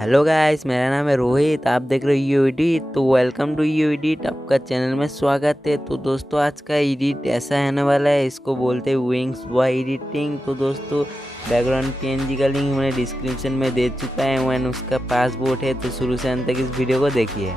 Hello guys, मेरा नाम है रोहित। आप देख रहे हो यू एडिट। तो वेलकम टू यू एडिट, आपका चैनल में स्वागत है। तो दोस्तों, आज का एडिट ऐसा आने वाला है, इसको बोलते हैं विंग्स बॉय एडिटिंग। तो दोस्तों, बैकग्राउंड पीएनजी का लिंक मैंने डिस्क्रिप्शन में दे चुका है, वैन उसका पासपोर्ट है। तो शुरू से अंत तक इस वीडियो को देखिए।